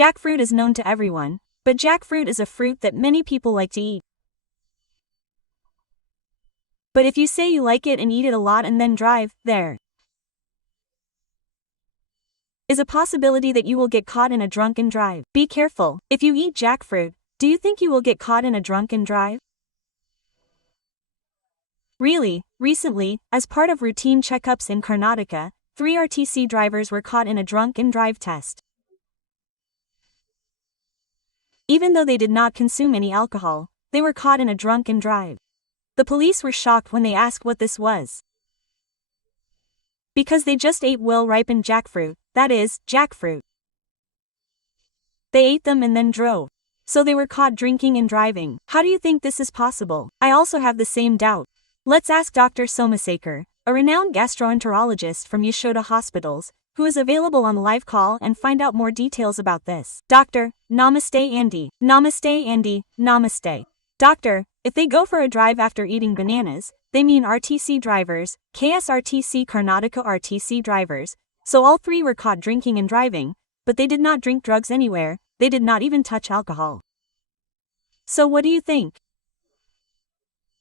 Jackfruit is known to everyone, but jackfruit is a fruit that many people like to eat. But if you say you like it and eat it a lot and then drive, there is a possibility that you will get caught in a drunken drive. Be careful. If you eat jackfruit, do you think you will get caught in a drunken drive? Really, recently, as part of routine checkups in Karnataka, 3 RTC drivers were caught in a drunken drive test. Even though they did not consume any alcohol, they were caught in a drunken drive. The police were shocked when they asked what this was. Because they just ate well-ripened jackfruit, that is, jackfruit. They ate them and then drove. So they were caught drinking and driving. How do you think this is possible? I also have the same doubt. Let's ask Dr. Somasekar, a renowned gastroenterologist from Yashoda Hospitals, who is available on live call, and find out more details about this. Doctor, Namaste Andy. Namaste Andy, Namaste. Doctor, if they go for a drive after eating bananas, they mean RTC drivers, KSRTC Karnataka RTC drivers, so all 3 were caught drinking and driving, but they did not drink drugs anywhere, they did not even touch alcohol. So what do you think?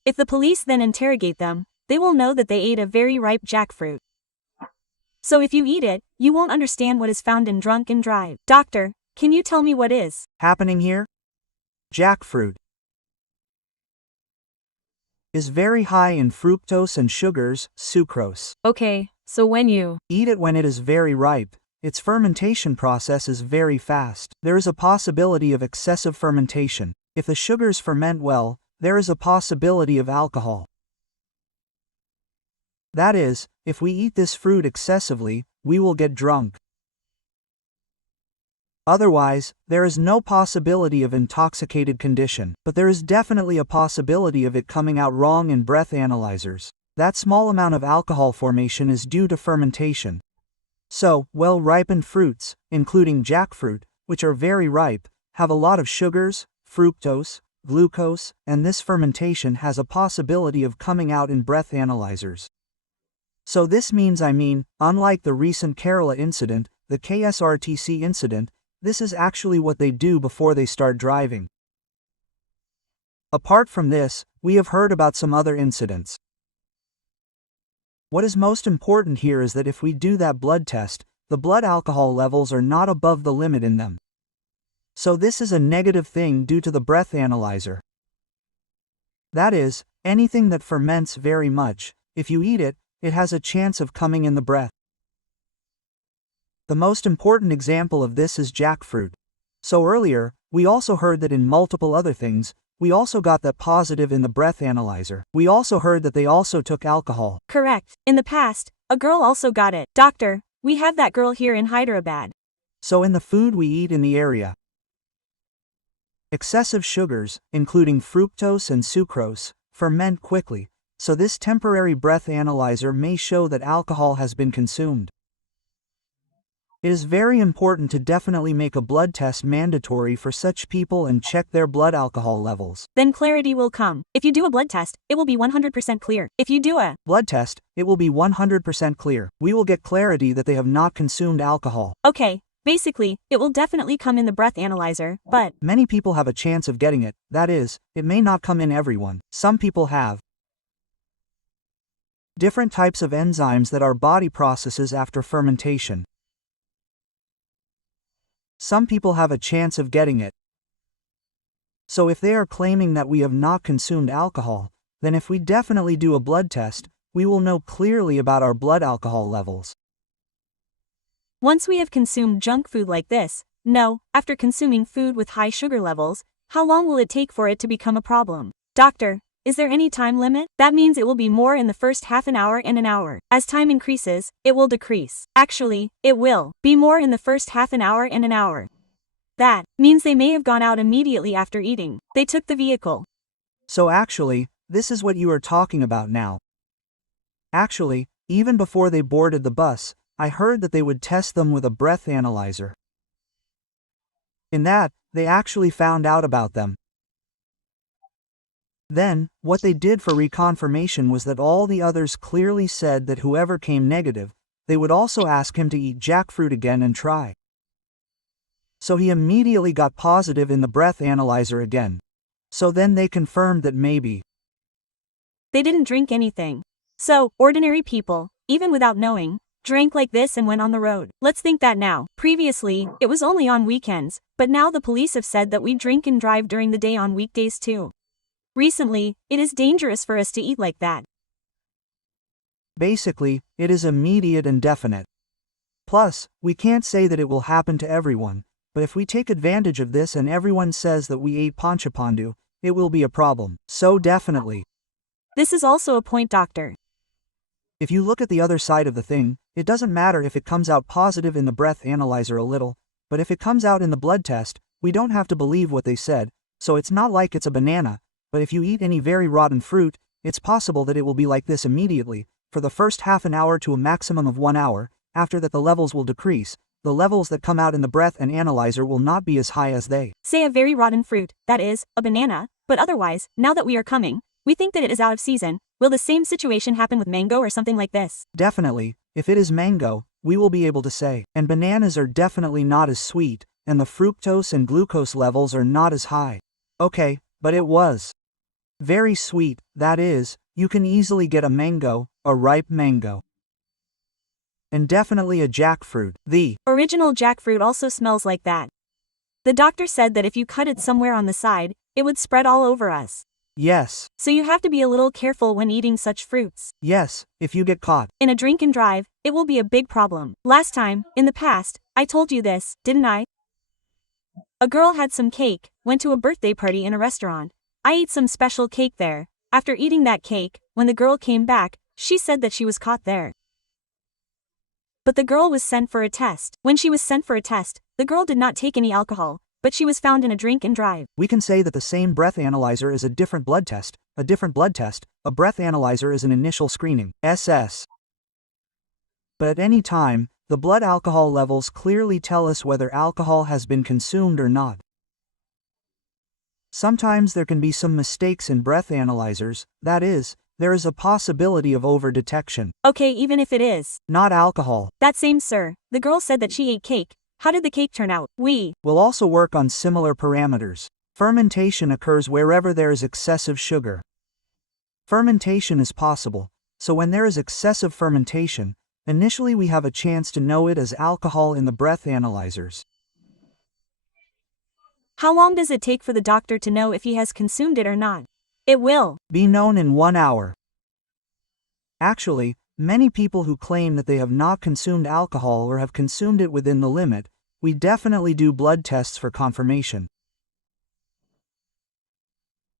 If the police then interrogate them, they will know that they ate a very ripe jackfruit. So if you eat it, you won't understand what is found in drunk and drive. Doctor, can you tell me what is happening here? Jackfruit is very high in fructose and sugars, sucrose. Okay, so when you eat it when it is very ripe, its fermentation process is very fast. There is a possibility of excessive fermentation. If the sugars ferment well, there is a possibility of alcohol. That is, if we eat this fruit excessively, we will get drunk. Otherwise, there is no possibility of intoxicated condition, but there is definitely a possibility of it coming out wrong in breath analyzers. That small amount of alcohol formation is due to fermentation. So, well-ripened fruits, including jackfruit, which are very ripe, have a lot of sugars, fructose, glucose, and this fermentation has a possibility of coming out in breath analyzers. So this means unlike the recent Kerala incident, the KSRTC incident, this is actually what they do before they start driving. Apart from this, we have heard about some other incidents. What is most important here is that if we do that blood test, the blood alcohol levels are not above the limit in them. So this is a negative thing due to the breath analyzer. That is, anything that ferments very much, if you eat it, it has a chance of coming in the breath. The most important example of this is jackfruit. So earlier, we also heard that in multiple other things, we also got that positive in the breath analyzer. We also heard that they also took alcohol. Correct. In the past, a girl also got it. Doctor, we have that girl here in Hyderabad. So in the food we eat in the area, excessive sugars, including fructose and sucrose, ferment quickly, so this temporary breath analyzer may show that alcohol has been consumed. It is very important to definitely make a blood test mandatory for such people and check their blood alcohol levels. Then clarity will come. If you do a blood test, it will be 100% clear. If you do a blood test, it will be 100% clear. We will get clarity that they have not consumed alcohol. Okay, basically, it will definitely come in the breath analyzer, but many people have a chance of getting it. That is, it may not come in everyone. Some people have different types of enzymes that our body processes after fermentation. Some people have a chance of getting it. So if they are claiming that we have not consumed alcohol, then if we definitely do a blood test, we will know clearly about our blood alcohol levels. Once we have consumed junk food like this, after consuming food with high sugar levels, how long will it take for it to become a problem? Doctor, is there any time limit? That means it will be more in the first half an hour and an hour. As time increases, it will decrease. Actually, it will be more in the first half an hour and an hour. That means they may have gone out immediately after eating. They took the vehicle. So actually, this is what you are talking about now. Actually, even before they boarded the bus, I heard that they would test them with a breath analyzer. In that, they actually found out about them. Then, what they did for reconfirmation was that all the others clearly said that whoever came negative, they would also ask him to eat jackfruit again and try. So he immediately got positive in the breath analyzer again. So then they confirmed that maybe they didn't drink anything. So, ordinary people, even without knowing, drank like this and went on the road. Let's think that now. Previously, it was only on weekends, but now the police have said that we drink and drive during the day on weekdays too. Recently, it is dangerous for us to eat like that. basically, it is immediate and definite. Plus, we can't say that it will happen to everyone, but if we take advantage of this and everyone says that we ate panchapandu, it will be a problem. So definitely. This is also a point, doctor. If you look at the other side of the thing, it doesn't matter if it comes out positive in the breath analyzer a little, but if it comes out in the blood test, we don't have to believe what they said, so it's not like it's a banana, but if you eat any very rotten fruit, it's possible that it will be like this immediately, for the first half an hour to a maximum of 1 hour, after that the levels will decrease, the levels that come out in the breath and analyzer will not be as high as they. Say a very rotten fruit, that is, a banana, but otherwise, now that we are coming, we think that it is out of season. Will the same situation happen with mango or something like this? Definitely, if it is mango, we will be able to say, and bananas are definitely not as sweet, and the fructose and glucose levels are not as high. Okay, but it was very sweet, that is, you can easily get a mango, a ripe mango. And definitely a jackfruit. The original jackfruit also smells like that. The doctor said that if you cut it somewhere on the side, it would spread all over us. Yes. So you have to be a little careful when eating such fruits. Yes, if you get caught in a drink and drive, it will be a big problem. Last time, in the past, I told you this, didn't I? A girl had some cake, went to a birthday party in a restaurant. I ate some special cake there. After eating that cake, when the girl came back, she said that she was caught there. But the girl was sent for a test. When she was sent for a test, the girl did not take any alcohol, but she was found in a drink and drive. We can say that the same breath analyzer is a different blood test. A different blood test, a breath analyzer is an initial screening, SS. But at any time, the blood alcohol levels clearly tell us whether alcohol has been consumed or not. Sometimes there can be some mistakes in breath analyzers, that is, there is a possibility of over-detection. Okay, even if it is not alcohol. That same sir, the girl said that she ate cake. How did the cake turn out? We will also work on similar parameters. Fermentation occurs wherever there is excessive sugar. Fermentation is possible, so when there is excessive fermentation, initially we have a chance to know it as alcohol in the breath analyzers. How long does it take for the doctor to know if he has consumed it or not? It will be known in 1 hour. Actually, many people who claim that they have not consumed alcohol or have consumed it within the limit, we definitely do blood tests for confirmation.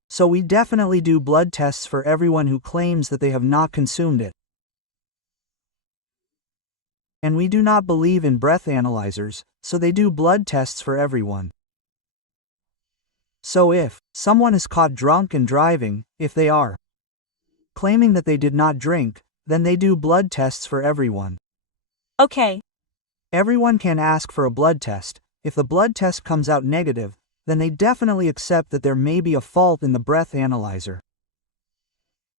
So we definitely do blood tests for everyone who claims that they have not consumed it. And we do not believe in breath analyzers, so they do blood tests for everyone. So if someone is caught drunk and driving, if they are claiming that they did not drink, then they do blood tests for everyone. Okay. Everyone can ask for a blood test. If the blood test comes out negative, then they definitely accept that there may be a fault in the breath analyzer.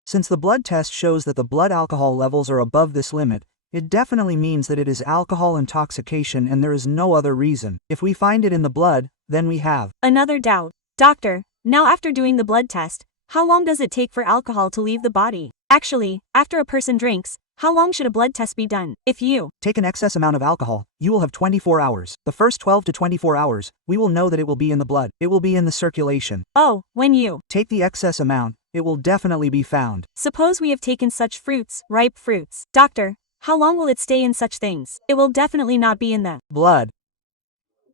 Since the blood test shows that the blood alcohol levels are above this limit, it definitely means that it is alcohol intoxication and there is no other reason. If we find it in the blood, then we have another doubt. Doctor, now after doing the blood test, how long does it take for alcohol to leave the body? Actually, after a person drinks, how long should a blood test be done? If you take an excess amount of alcohol, you will have 24 hours. The first 12 to 24 hours, we will know that it will be in the blood. It will be in the circulation. Oh, when you take the excess amount, it will definitely be found. Suppose we have taken such fruits, ripe fruits. Doctor, how long will it stay in such things? It will definitely not be in the blood.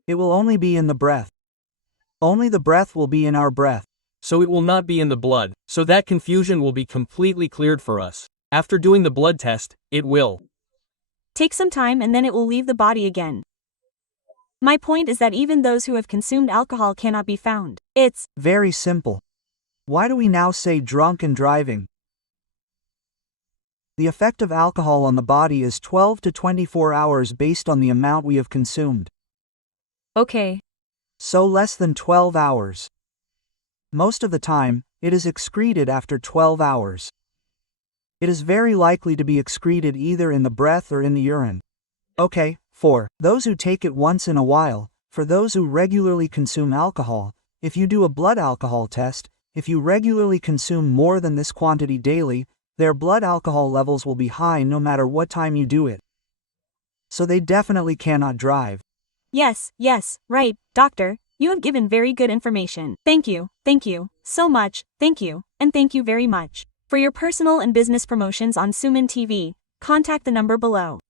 It will only be in the breath. Only the breath will be in our breath. So it will not be in the blood, so that confusion will be completely cleared for us. After doing the blood test, it will take some time and then it will leave the body again. My point is that even those who have consumed alcohol cannot be found. It's very simple. Why do we now say drunk and driving? The effect of alcohol on the body is 12 to 24 hours based on the amount we have consumed. Okay. So less than 12 hours. Most of the time, it is excreted after 12 hours. It is very likely to be excreted either in the breath or in the urine. Okay, for those who take it once in a while, For those who regularly consume alcohol, if you do a blood alcohol test, if you regularly consume more than this quantity daily, their blood alcohol levels will be high no matter what time you do it. So they definitely cannot drive. Yes, right, doctor, you have given very good information. Thank you so much, thank you, and thank you very much. For your personal and business promotions on SumanTV, contact the number below.